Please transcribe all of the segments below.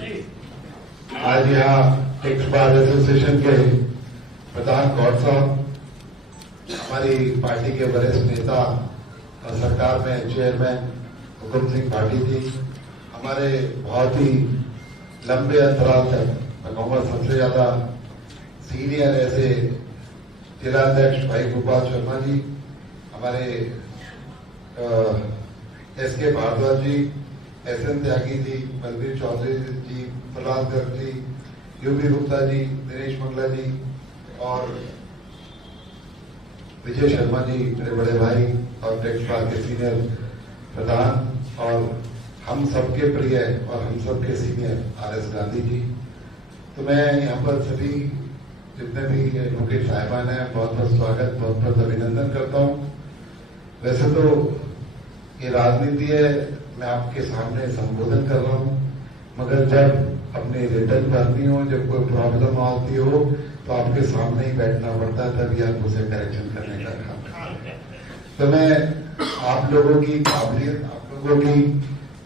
आज यहाँ tax bar association के प्रधान गौड़ साहब, हमारी पार्टी के वरिष्ठ नेता और सरकार में चेयरमैन हुकुम सिंह भाटी जी, हमारे बहुत ही लंबे अंतराल तक मैं कहूँगा सबसे ज्यादा सीनियर ऐसे जिलाध्यक्ष भाई गोपाल शर्मा जी, हमारे एसके भारद्वाज जी, एसएन त्यागी जी, बलबीर चौधरी जी, प्रहलाद गर्ग जी, यूपी गुप्ता जी, दिनेश मंगला जी और विजय शर्मा जी, मेरे बड़े भाई और टैक्स बार के सीनियर प्रधान और हम सबके प्रिय और हम सबके सीनियर आरएस गांधी जी। तो मैं यहाँ पर सभी जितने भी लोग साहिबान हैं बहुत बहुत स्वागत, बहुत बहुत अभिनंदन करता हूँ। वैसे तो ये राजनीति है, मैं आपके सामने संबोधन कर रहा हूँ, मगर जब अपने रिटर्न भरनी हो, जब कोई प्रॉब्लम आती हो तो आपके सामने ही बैठना पड़ता है, तभी आप उसे करेक्शन करने का काम। तो मैं आप लोगों की काबिलियत, आप लोगों की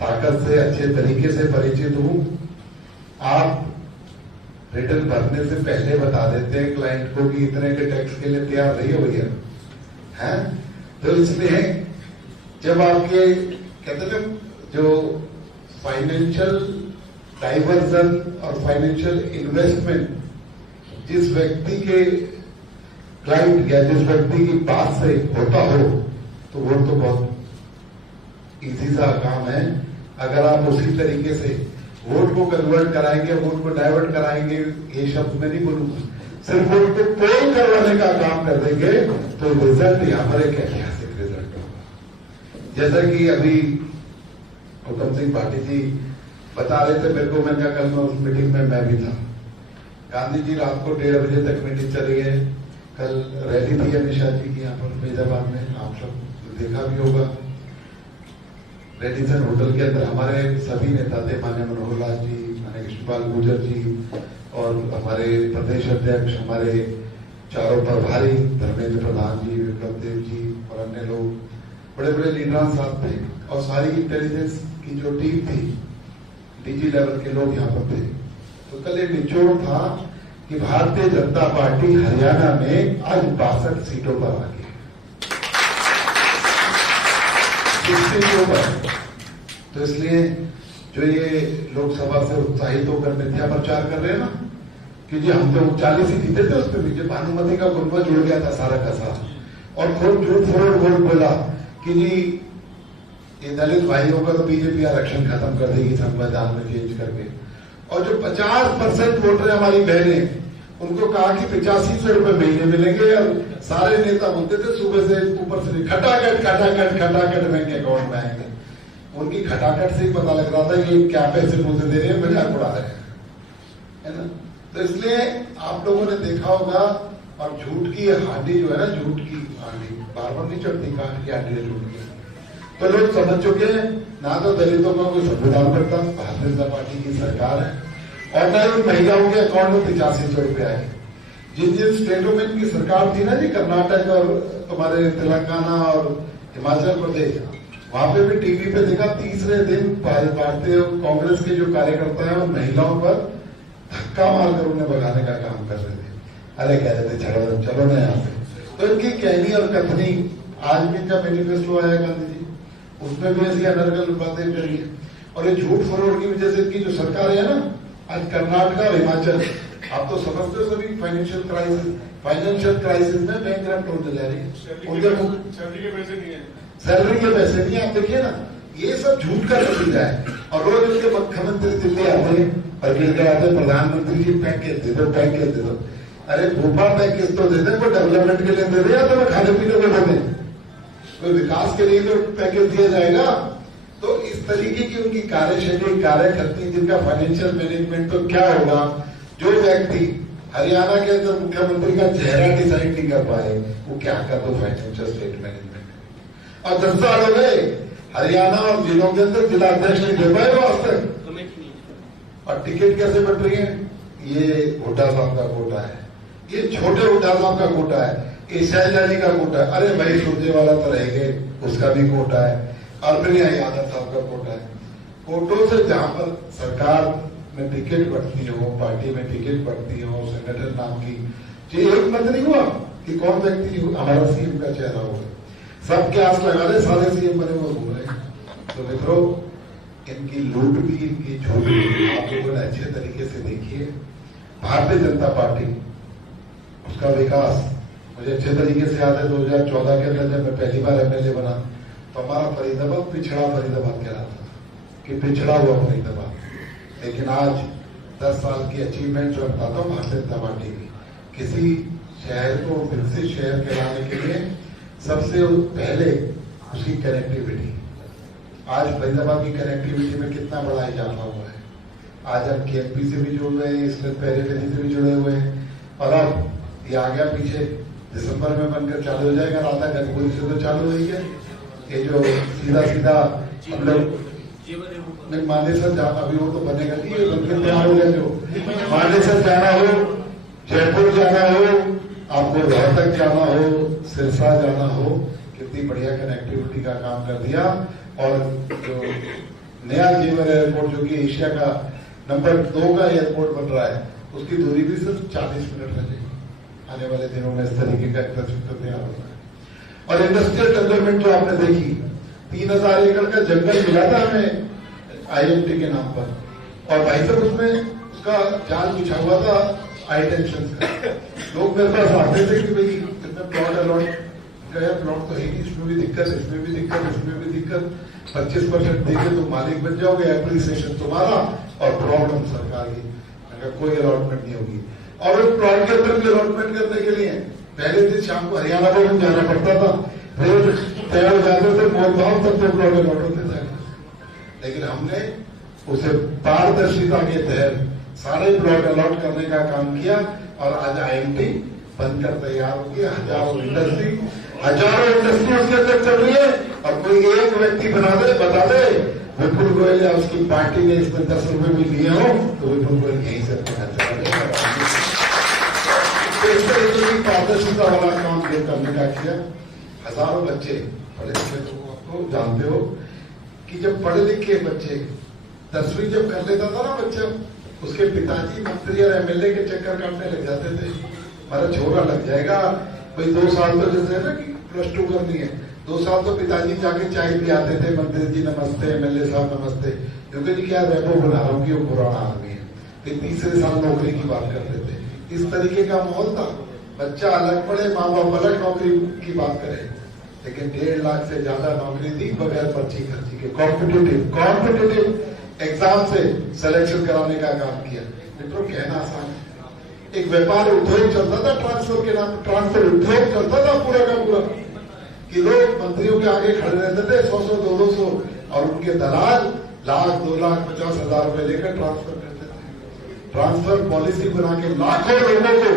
ताकत से अच्छे तरीके से परिचित हूँ। आप रिटर्न भरने से पहले बता देते हैं क्लाइंट को कि इतने के टैक्स के लिए तैयार रही हो भैया, है। तो इसलिए जब आपके कहते हैं जो फाइनेंशियल डाइवर्जन और फाइनेंशियल इन्वेस्टमेंट जिस व्यक्ति के क्लाइंट या जिस व्यक्ति की बात से होता हो तो वो तो बहुत इजी सा काम है। अगर आप उसी तरीके से वोट को कन्वर्ट कराएंगे, वोट को डाइवर्ट कराएंगे, ये शब्द मैं नहीं बोलूंगा, सिर्फ वोट को पोल करवाने का काम कर देंगे तो रिजल्ट यहाँ पर एक ऐतिहासिक रिजल्ट होगा। जैसा कि अभी हुकुम सिंह भाटी जी बता रहे थे मेरे को, मैं क्या कल उस मीटिंग में मैं भी था। गांधी जी रात को 1:30 बजे तक मीटिंग चले गए। कल रैली थी अमित शाह जी की यहाँ पर फैजाबाद में, आप सब देखा भी होगा। रेडिसन होटल के अंदर हमारे सभी नेता थे, माननीय मनोहर लाल जी, माननीय कृष्णपाल गुर्जर जी और हमारे प्रदेश अध्यक्ष, हमारे चारों प्रभारी धर्मेंद्र प्रधान जी, विक्रम देव जी और अन्य लोग, बड़े बड़े लीडर साथ थे और सारी इंटेलिजेंस की जो टीम थी, डीजी लेवल के लोग यहाँ पर थे। तो कल एक निचोड़ था कि भारतीय जनता पार्टी हरियाणा में आज 62 सीटों पर आ गई, 60 सीटों पर। तो इसलिए जो ये लोकसभा से उत्साहित होकर मिथ्या प्रचार कर रहे हैं ना कि जी हम तो 40 ही जीते थे, उसमें भी भानुमति का गुनबा जुड़ गया था सारा का सारा, और खूब झूठ फरोड़ वोट बोला कि जी ये दलित भाइयों का तो बीजेपी आरक्षण खत्म कर देगी संविधान में चेंज करके। और जो 50% वोटर हमारी बहनें, उनको कहा कि 8500 रुपए महीने मिलेंगे और सारे नेता बोलते थे सुबह से ऊपर से खटाखट खटाखट खटाखट बैंक अकाउंट में आएंगे। उनकी खटाखट से ही पता लग रहा था कि क्या पैसे मुझे दे रहे हैं, मजाक उड़ा रहे हैं, है ना। तो इसलिए आप लोगों ने देखा होगा, और झूठ की हांडी जो है ना, झूठ की हांडी बार बार नहीं चढ़ती, काट की हांडी है झूठ की। तो लोग समझ चुके हैं ना तो दलितों का कोई संविधान करता, भारतीय जनता पार्टी की सरकार है, और ना ही महिलाओं के अकाउंट में 8500 रुपए आए। जिन जिन स्टेटों में इनकी सरकार थी ना जी, कर्नाटक और तुम्हारे तेलंगाना और हिमाचल प्रदेश, वहां पे भी टीवी पे देखा, तीसरे दिन भारतीय कांग्रेस के जो कार्यकर्ता है वो महिलाओं पर धक्का मारकर उन्हें भगाने का काम कर रहे थे। अरे कह रहे थे चलो चलो ना यहाँ से। तो इनकी कहनी और कथनी, आज भी इनका मैनिफेस्टो आया गांधी जी, उसमें भी ऐसी अनर्गल बातें करी है। और ये झूठ फरोड़ की वजह से इनकी जो सरकार है ना, आज कर्नाटक और हिमाचल, आप तो समझते हो सभी फाइनेंशियल क्राइसिस में बैंकरप्ट होने जा रही है। उनके सैलरी के पैसे नहीं है। आप देखिए ना, ये सब झूठ का नतीजा है। और रोज उनके मुख्यमंत्री दिल्ली आते हैं और गिर आते हैं, प्रधानमंत्री जी पैकेज दे दो, पैकेज दे दो। अरे भोपाल पैकेज तो दे दे, वो डेवलपमेंट के लिए दे दे या तो मैं खाने पीने को दे दें, कोई विकास के लिए तो पैकेज दिया जाएगा। तो इस तरीके की उनकी कार्यशैली, कार्यकर्ती, जिनका फाइनेंशियल मैनेजमेंट तो क्या होगा। जो व्यक्ति हरियाणा के अंदर मुख्यमंत्री का चेहरा डिसाइड नहीं कर पाए, वो क्या कर दो फाइनेंशियल स्टेट मैनेजमेंट। और 10 साल हो गए हरियाणा और जिलों के अंदर जिला अध्यक्ष नहीं दे पाए वो आज तक। और टिकट कैसे बट रही है, ये हुड्डा साहब का कोटा है, ये छोटे हुड्डा साहब का कोटा है, ये शैलजानी का कोटा है। अरे भाई सुरजेवाला तो रह गए, उसका भी कोटा है, और फिर यहाँ यादव साहब का कोटा है। कोटों से जहां पर सरकार में टिकट बढ़ती हो, पार्टी में टिकट बढ़ती हो, संगठन नाम की, ये एक मत नहीं हुआ कि कौन व्यक्ति हमारा सीएम का चेहरा होगा। सबके आस लगा रहे, सारे सीएम बने हुए घूम रहे। तो मित्रों, इनकी लूट भी, इनकी झूठ भी आप लोगों ने अच्छे तरीके से देखिए। भारतीय जनता पार्टी, उसका विकास मुझे अच्छे तरीके से याद है। 2014 के अंदर जब मैं पहली बार एमएलए बना तो हमारा फरीदाबाद पिछड़ा फरीदाबाद कह रहा था कि पिछड़ा हुआ फरीदाबाद। लेकिन आज 10 साल की अचीवमेंट जो मैं बताता हूँ भारतीय जनता पार्टी की, किसी शहर को विकसित शहर कहलाने के लिए सबसे पहले उसकी कनेक्टिविटी। आज फरीदाबाद की कनेक्टिविटी में कितना बड़ा इजाफा हुआ है। आज हम केएमपी से भी जुड़ रहे हैं, इसमें पेरिफेरी से भी जुड़े हुए हैं, और अब ये आ गया पीछे दिसंबर में बनकर चालू हो जाएगा। राधा गंगोली से तो चालू हुई है, ये जो सीधा हम लोग मानेसर जाना, अभी वो तो बनेगा नहीं, ये बनकर तैयार हो गया। जो मानेसर जाना हो, जयपुर जाना हो, आपको रोहतक जाना हो, सिरसा जाना हो, कितनी बढ़िया कनेक्टिविटी का काम कर दिया। और जो नया जेवर एयरपोर्ट जो कि एशिया का नंबर 2 का एयरपोर्ट बन रहा है, उसकी दूरी भी सिर्फ 40 मिनट लगेगी। आने वाले दिनों में इस तरीके का इंफ्रास्ट्रक्चर तैयार हो रहा है। और इंडस्ट्रियल डेवलपमेंट जो आपने देखी, 3000 एकड़ का जंगल मिला था हमें आईएमटी के नाम पर, और भाई साहब उसमें उसका जाल बिछा हुआ था हाई टेंशन का। लोग मेरे पास आते थे कि भाई कितना प्लॉट अलॉट गया, प्लॉट तो है नहीं, इसमें भी दिक्कत, इसमें भी दिक्कत, इसमें भी दिक्कत, 25% देके तो मालिक बन जाओगे, एप्रिसिएशन तुम्हारा और प्रॉब्लम सरकार की, कोई अलॉटमेंट नहीं होगी। और उस प्लॉट के अंदर भी अलॉटमेंट करने के लिए पहले दिन शाम को हरियाणा को जाना पड़ता था, रोज तैयार हो जाते थे, मोल भाव तक तो प्लॉट अलॉट होते थे। लेकिन हमने उसे पारदर्शिता के तहत सारे प्लॉट अलॉट करने का काम किया, और आज आईएमटी बनकर तैयार हो गया। हजारों इंडस्ट्री उसके अंदर चल रही है, और कोई एक व्यक्ति बता दे विपुल गोयल या उसकी पार्टी ने इसमें 10 रुपए भी लिए हो, तो विपुल गोयल यहीं से तो इस तरीके की पारदर्शिता वाला काम करने का किया। हजारों बच्चे पढ़े लिखे, तो आपको जानते हो कि जब पढ़े लिखे बच्चे 10वीं जब कर लेता था ना बच्चा, उसके पिताजी मंत्री और एमएलए के चक्कर काटने लग जाते थे। हमारा छोरा लग जाएगा भाई, 2 साल तो जैसे है ना कि +2 करनी है, 2 साल तो पिताजी जाके चाय पी आते थे, मंत्री जी नमस्ते, एमएलए साहब नमस्ते, क्योंकि जी क्या रेपो बना रहा हूँ कि वो पुराना आदमी है। फिर तीसरे साल नौकरी की बात करते थे। इस तरीके का माहौल था। बच्चा अलग पढ़े, माँ बाप अलग नौकरी की बात करे, लेकिन 1.5 लाख से ज्यादा नौकरी दी बगैर पर्ची खर्ची के। कॉम्पिटिटिव एग्जाम से सिलेक्शन कराने का काम किया। मित्रों, कहना आसान है, एक व्यापार उद्योग चलता था, ट्रांसफर के नाम ट्रांसफर उद्योग चलता था पूरा का पूरा, कि लोग मंत्रियों के आगे खड़े रहते थे 100-100, 200, और उनके दलाल 1 लाख 2 लाख 50 हजार रुपए लेकर ट्रांसफर करते थे। ट्रांसफर पॉलिसी बना के लाखों लोगों को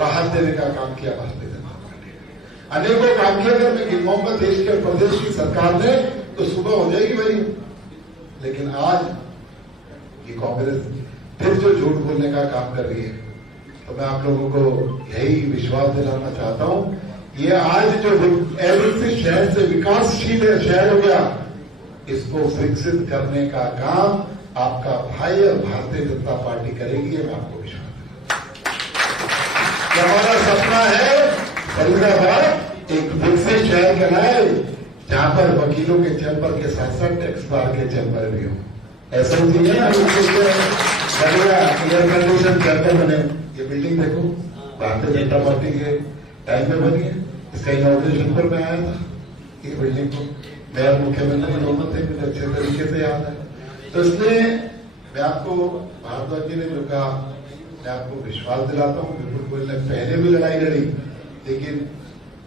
राहत देने का काम किया भारतीय जनता पार्टी ने। अनेकों काम किया। अगर मैं गिनवाऊंगा देश के प्रदेश की सरकार ने तो सुबह हो जाएगी भाई। लेकिन आज ये कांग्रेस फिर जो झूठ बोलने का काम कर रही है, तो मैं आप लोगों को यही विश्वास दिलाना चाहता हूं, ये आज जो विकसित शहर से विकासशील शहर हो गया, इसको विकसित करने का काम आपका भाई और भारतीय जनता पार्टी करेगी, ये मैं आपको विश्वास दिलाता हूं। हमारा सपना है फरीदाबाद एक विकसित शहर कहलाए, जहां पर वकीलों के चैंबर के साथ साथ टैक्स बार के चैंबर भी हो। ऐसा ही है ना, बढ़िया एयर कंडीशन चैंबर बने। ये बिल्डिंग देखो, भारतीय जनता पार्टी के टाइम में बनी है। इसका इनॉग्रेशन पर मैं आया था। ये बिल्डिंग को मेयर मुख्यमंत्री दोनों थे, मुझे अच्छे तरीके से याद है। तो इसलिए मैं आपको, भारद्वाज जी ने जो कहा, मैं आपको विश्वास दिलाता हूँ। विपुल गोयल ने पहले भी लड़ाई लड़ी, लेकिन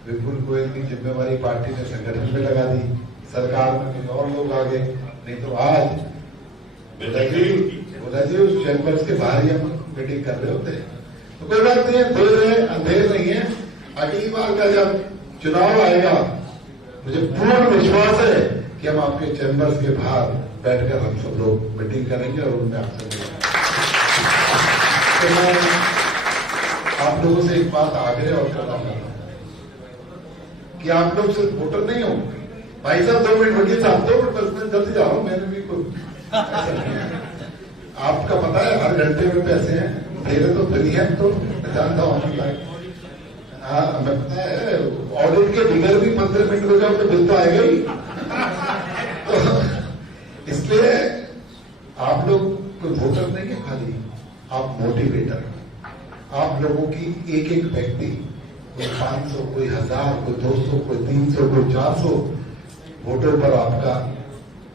विपुल गोयल की जिम्मेवारी पार्टी ने संगठन में लगा दी, सरकार में कुछ और लोग आ गए। नहीं तो आज बोला जी उस चैंबर्स के बाहर ही हम मीटिंग कर रहे होते। तो कोई बात नहीं है, देर है अंधेर नहीं है। अगली बार का जब चुनाव आएगा, मुझे पूर्ण विश्वास है कि हम आपके चैंबर्स के बाहर बैठकर हम सब लोग मीटिंग करेंगे और उनमें आपसे मिलेंगे। तो मैं आप लोगों से एक बात आग्रह और करना चाहता हूं कि आप लोग सिर्फ वोटर नहीं हो। भाई साहब 2 मिनट वकील साहब 2 मिनट, बस मैं जल्दी जा रहा हूं, मैंने भी कुछ आपका पता है हर घंटे में पैसे हैं, मेरे तो फ्री है, तो जानता हूँ। हाँ, हमें पता है, ऑडिट के बिगड़ भी 15 मिनट हो जाओ तो बिल तो आएगा ही। तो इसलिए आप लोग कोई वोटर नहीं है खाली, आप मोटिवेटर हैं। आप लोगों की एक एक व्यक्ति, कोई 500, कोई 1000, कोई 200, कोई 300, कोई 400 वोटों पर आपका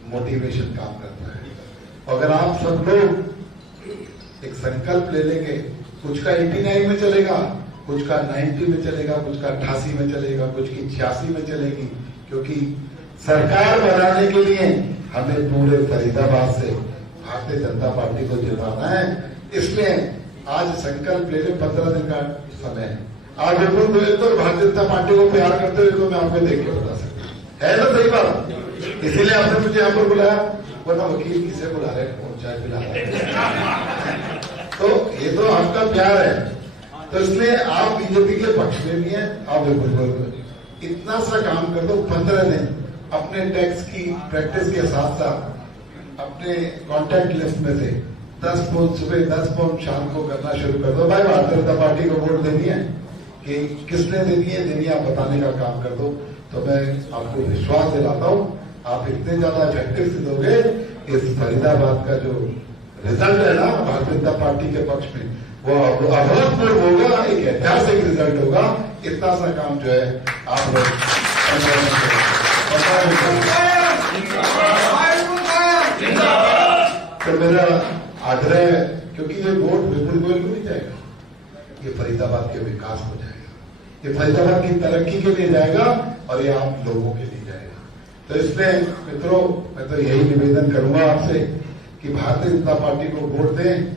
मोटिवेशन काम करता है। अगर आप सब लोग एक संकल्प ले लेंगे, कुछ का 89 में चलेगा, कुछ का 90 में चलेगा, कुछ का 88 में चलेगा, कुछ की 86 में चलेगी, क्योंकि सरकार बनाने के लिए हमें पूरे फरीदाबाद से भारतीय जनता पार्टी को जिताना है। इसलिए आज संकल्प ले ले, 15 दिन का समय है। आज बिल्कुल तो भारतीय जनता पार्टी को प्यार करते हुए तो मैं आपको देख के बता सकता है ना, सही बात। इसीलिए आपने मुझे यहाँ पर बुलाया, वरना वकील किसे बुला रहे हैं, चाय पिला रहे हैं। तो ये तो आपका प्यार है, तो इसलिए आप बीजेपी के पक्ष में भी हैं। आप बिल्कुल इतना सा काम कर दो, 15 दिन अपने टैक्स की प्रैक्टिस के साथ साथ अपने कॉन्टैक्ट लिस्ट में से 10 पोल सुबह 10 पोल शाम को करना शुरू कर दो। भाई भारतीय जनता पार्टी को वोट देनी है कि किसने देनी है, आप बताने का काम कर दो। तो मैं आपको विश्वास दिलाता हूं, आप इतने ज्यादा इफेक्टिव सिद्ध होंगे, इस फरीदाबाद का जो रिजल्ट है ना भारतीय जनता पार्टी के पक्ष में, वो अभूतपूर्व होगा, एक ऐतिहासिक रिजल्ट होगा। इतना सा काम जो है आप लोग। तो मेरा आग्रह है, क्योंकि ये वोट विपुल गोयल को नहीं जाएगा, ये फरीदाबाद के विकास को जाएगा, ये फरीदाबाद की तरक्की के लिए जाएगा और ये आप लोगों के लिए जाएगा। तो इसलिए मित्रों, मैं तो यही निवेदन करूंगा आपसे कि भारतीय जनता पार्टी को वोट दें।